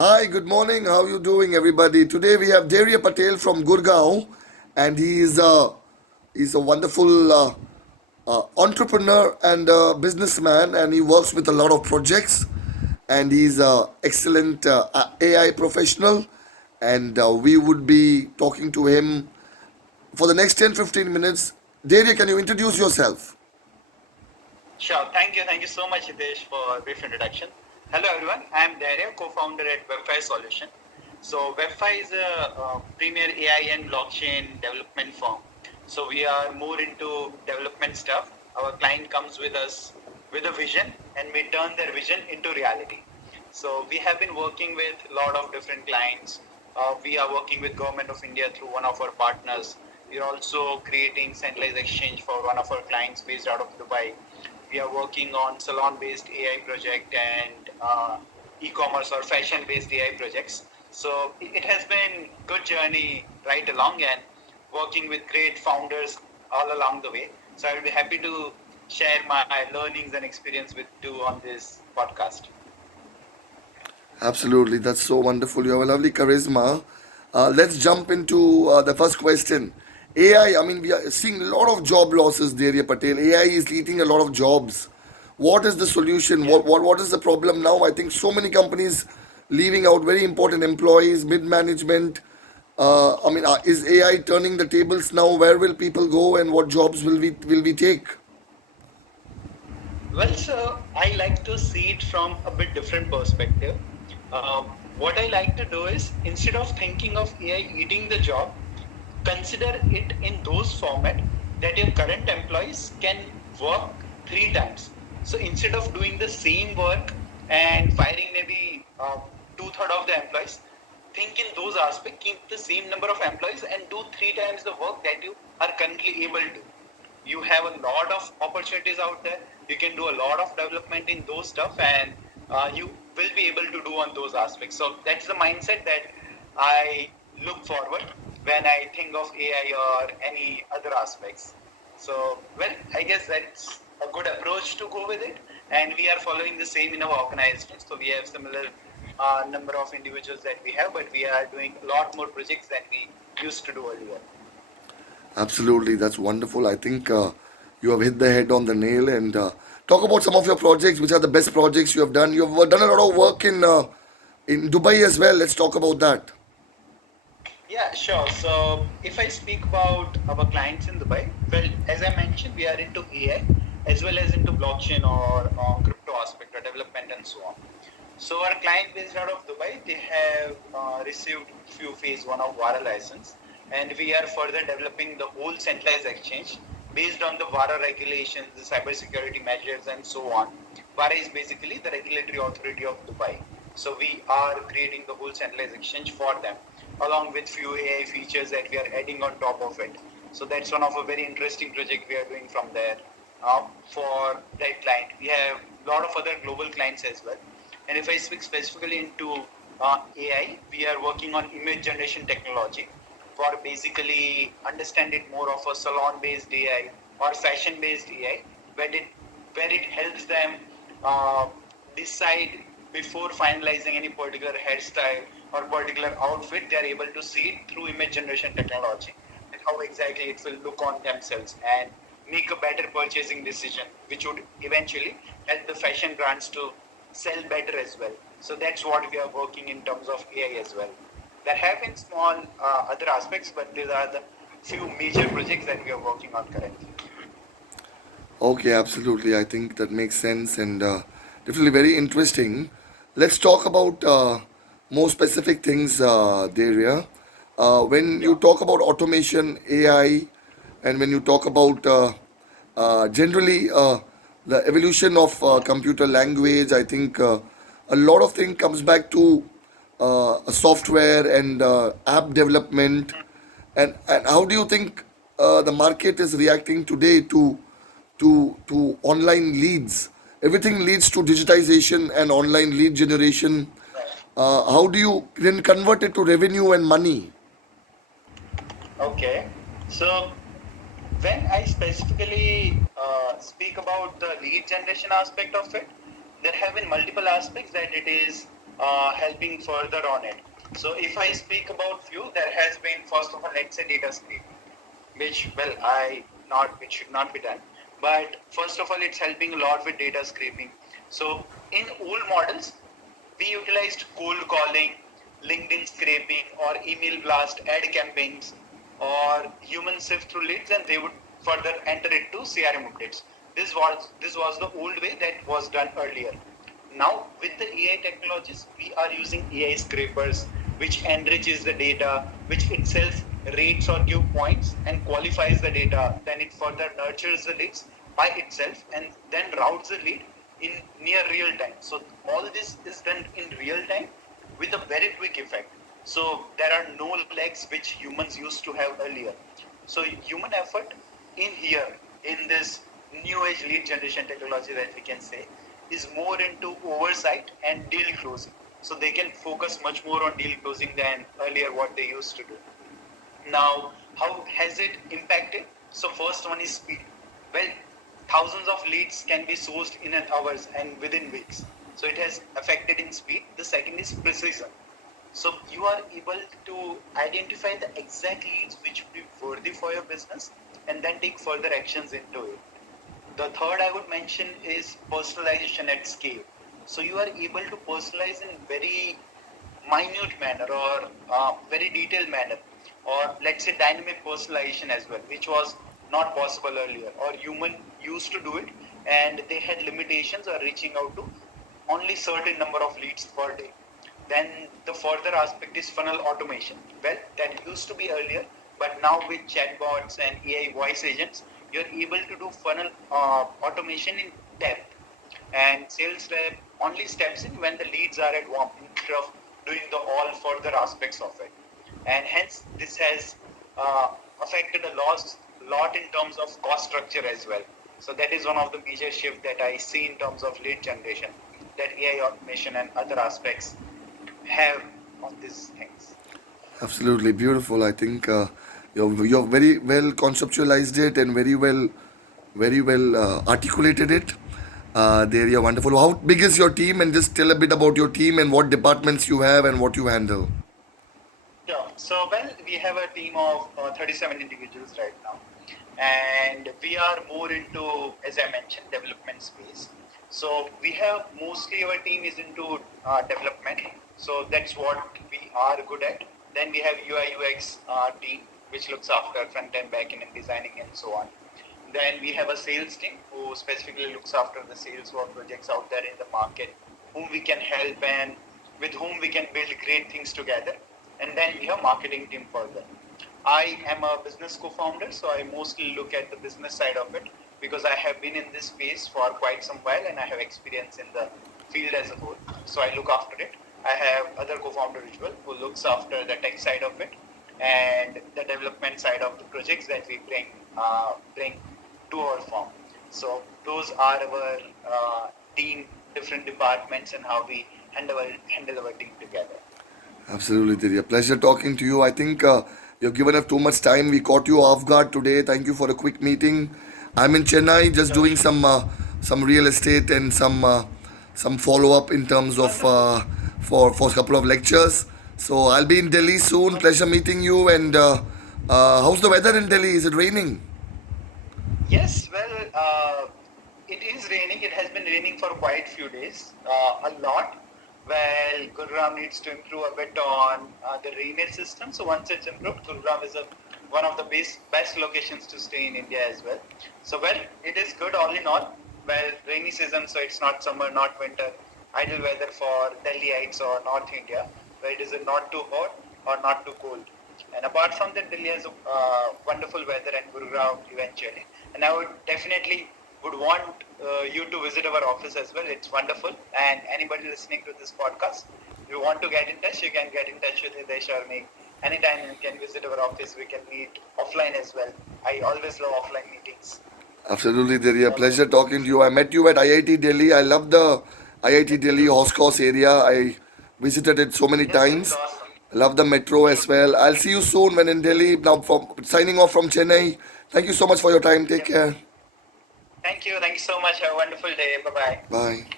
Hi, good morning. How you doing, everybody? Today we have Mr. Patel from Gurgaon, and he's a wonderful entrepreneur and businessman, and he works with a lot of projects, and he's a excellent AI professional, and we would be talking to him for the next 10-15 minutes. Daria, can you introduce yourself? Sure. Thank you so much, Hitesh, for a brief introduction. Hello, everyone. I am Daria, co-founder at Webfi Solution. So, Webfi is a premier AI and blockchain development firm. So, we are more into development stuff. Our client comes with us with a vision, and we turn their vision into reality. So, we have been working with a lot of different clients. We are working with Government of India through one of our partners. We are also creating centralized exchange for one of our clients based out of Dubai. We are working on salon-based AI project and e-commerce or fashion-based AI projects. So it has been good journey right along and working with great founders all along the way. So I will be happy to share my learnings and experience with you on this podcast. Absolutely, that's so wonderful. You have a lovely charisma. Let's jump into the first question. AI, I mean, we are seeing a lot of job losses there, Patel. AI is eating a lot of jobs. What is the solution? Yeah. What is the problem now? I think so many companies leaving out very important employees, mid management. Is AI turning the tables now? Where will people go, and what jobs will we take? Well, so I like to see it from a bit different perspective. What I like to do is instead of thinking of AI eating the job, consider it in those format that your current employees can work three times. So instead of doing the same work and firing maybe two-thirds of the employees, think in those aspects, keep the same number of employees and do three times the work that you are currently able to. You have a lot of opportunities out there. You can do a lot of development in those stuff, and you will be able to do on those aspects. So that's the mindset that I look forward when I think of AI or any other aspects. So, well, I guess that's a good approach to go with it, and we are following the same in our organization. So we have similar number of individuals that we have, but we are doing a lot more projects than we used to do earlier. Absolutely, that's wonderful. I think you have hit the head on the nail. And talk about some of your projects, which are the best projects you have done. You have done a lot of work in Dubai as well. Let's talk about that. Yeah, sure. So if I speak about our clients in Dubai, well, as I mentioned, we are into AI as well as into blockchain or crypto aspect or development and so on. So our client based out of Dubai, they have received few phase one of VARA license, and we are further developing the whole centralized exchange based on the VARA regulations, the cybersecurity measures, and so on. VARA is basically the regulatory authority of Dubai. So we are creating the whole centralized exchange for them, along with few AI features that we are adding on top of it. So that's one of a very interesting project we are doing from there. For that client, we have a lot of other global clients as well. And if I speak specifically into AI, we are working on image generation technology for basically understand it more of a salon-based AI or fashion-based AI, where it helps them uh, decide before finalizing any particular hairstyle or particular outfit. They are able to see it through image generation technology and how exactly it will look on themselves and make a better purchasing decision, which would eventually help the fashion brands to sell better as well. So that's what we are working in terms of AI as well. There have been small other aspects, but these are the few major projects that we are working on currently. Okay, absolutely. I think that makes sense and definitely very interesting. Let's talk about more specific things, Daria. When you Sure. talk about automation, AI, and when you talk about generally the evolution of computer language, I think a lot of things comes back to software and app development. And how do you think the market is reacting today to online leads? Everything leads to digitization and online lead generation. How do you then convert it to revenue and money? Okay. So when I specifically speak about the lead generation aspect of it, there have been multiple aspects that it is helping further on it. So if I speak about few, there has been first of all, let's say data scraping, which well I not it should not be done. But first of all, it's helping a lot with data scraping. So in old models, we utilized cold calling, LinkedIn scraping, or email blast ad campaigns, or human sift through leads, and they would further enter it to CRM updates. This was the old way that was done earlier. Now with the AI technologies, we are using AI scrapers, which enriches the data, which itself rates or give points and qualifies the data. Then it further nurtures the leads by itself and then routes the lead in near real time. So all this is done in real time with a very quick effect. So there are no lags which humans used to have earlier. So human effort in here, in this new age lead generation technology that we can say, is more into oversight and deal closing. So they can focus much more on deal closing than earlier what they used to do. Now, how has it impacted? So first one is speed. Well, thousands of leads can be sourced in an hours and within weeks. So it has affected in speed. The second is precision. So you are able to identify the exact leads which would be worthy for your business and then take further actions into it. The third I would mention is personalization at scale. So you are able to personalize in very minute manner or very detailed manner, or let's say dynamic personalization as well, which was not possible earlier, or human used to do it and they had limitations or reaching out to only certain number of leads per day. Then the further aspect is funnel automation. Well, that used to be earlier, but now with chatbots and AI voice agents, you're able to do funnel automation in depth. And sales rep only steps in when the leads are at warm instead of doing the all further aspects of it. And hence, this has affected lot in terms of cost structure as well. So that is one of the major shift that I see in terms of lead generation, that AI automation and other aspects have on these things. Absolutely beautiful. I think you've very well conceptualized it and very well articulated it. There, you're wonderful. How big is your team? And just tell a bit about your team and what departments you have and what you handle. Sure. So, well, we have a team of 37 individuals right now, and we are more into, as I mentioned, development space. So, we have mostly our team is into development. So, that's what we are good at. Then we have UI UX team, which looks after front end, back end, and designing, and so on. Then we have a sales team who specifically looks after the sales work projects out there in the market, whom we can help and with whom we can build great things together. And then we have marketing team further. I am a business co-founder, so I mostly look at the business side of it because I have been in this space for quite some while and I have experience in the field as a whole. So I look after it. I have other co-founder Ujjwal who looks after the tech side of it and the development side of the projects that we bring to our firm. So those are our team, different departments, and how we handle our team together. Absolutely, Divya. Pleasure talking to you. I think you've given us too much time. We caught you off guard today. Thank you for a quick meeting. I'm in Chennai, just Sure, doing sure. some real estate and some follow up in terms of Wonderful. for a couple of lectures. So I'll be in Delhi soon. Pleasure Wonderful. meeting you. And how's the weather in Delhi? Is it raining? Yes, well, it is raining. It has been raining for quite few days, a lot. Well, Gurugram needs to improve a bit on the drainage system. So once it's improved, Gurugram is one of the best locations to stay in India as well. So well, it is good all in all. Well, rainy season, so it's not summer, not winter. Ideal weather for Delhiites or North India, where it is not too hot or not too cold. And apart from that, Delhi has a wonderful weather and Gurugram eventually. And I would definitely would want you to visit our office as well. It's wonderful. And anybody listening to this podcast, if you want to get in touch, you can get in touch with Hitesh or me. Anytime you can visit our office, we can meet offline as well. I always love offline meetings. Absolutely, Divya. Always. Pleasure talking to you. I met you at IIT Delhi. I love the IIT Thank Delhi you. Hoscos area. I visited it so many Yes, it's times. awesome. I love the metro True, as true. well. I'll see you soon when in Delhi. Now, from signing off from Chennai. Thank you so much for your time. Take Yep. care. Thank you. Thank you so much. Have a wonderful day. Bye bye. Bye.